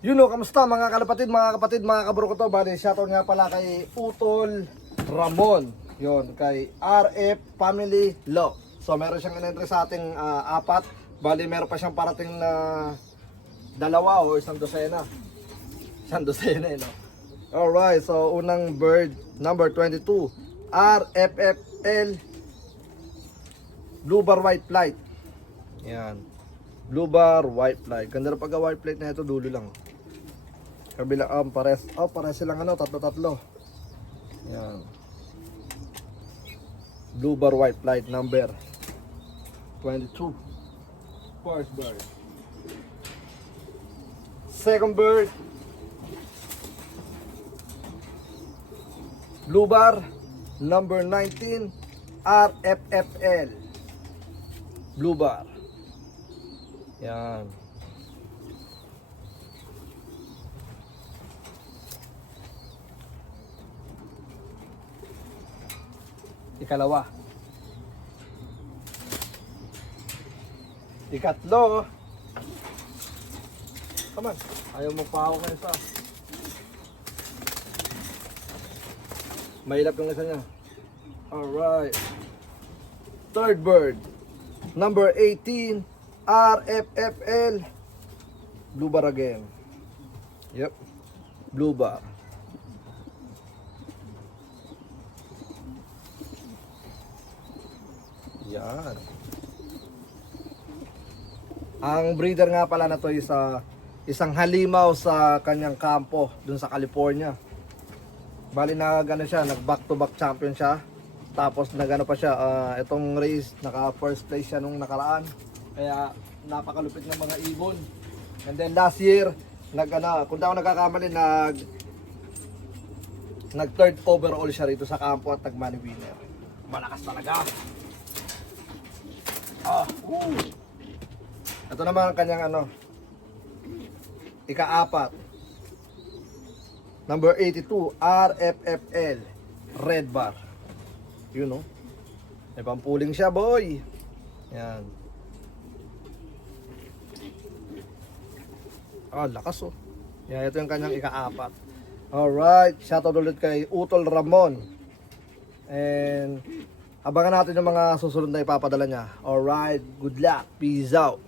Kamusta mga kapatid, mga kabro ko to. Bali, shoutout nga pala kay Utol Ramon. Yun, kay RF Family Law. So, meron siyang in-entry sa ating apat. Bali, meron pa siyang parating na dalawa o isang dosena. Isang dosena, no? Alright, so unang bird, number 22, RFFL Blue Bar White Flight. Yan. Blue Bar White Flight. Ganda na pagka white flight na ito, dulo lang. Kabila, pares silang tatlo. Yan. Blue Bar White Flight number 22. First bird. Second bird, Blue Bar number 19, RFFL Blue Bar. Yan. Ikalawa. Ikatlo. Come on. Ayaw mo pa ako kayo sa. Mahilap yung isa niya. Alright. Third bird. Number 18. RFFL Blue Bar again. Yep. Blue Bar. Yan. Ang breeder nga pala na to is isang halimaw sa kanyang kampo dun sa California. Bali na gano siya, nag back to back champion siya. Tapos nagano pa siya, itong race naka first place siya nung nakaraan. Kaya napakalupit ng mga ibon. And then last year, kung di ako nagkakamali, nag third overall siya rito sa kampo at nag-money winner. Malakas talaga. Ito naman ang kanyang ika-apat. Number 82, RFFL Red Bar. You know. May pampuling siya, boy. Yan. Lakas oh. Yan, ito yung kanyang ika-apat. Alright, shoutout ulit kay Utol Ramon. And abangan natin yung mga susunod na ipapadala niya. Alright, good luck. Peace out.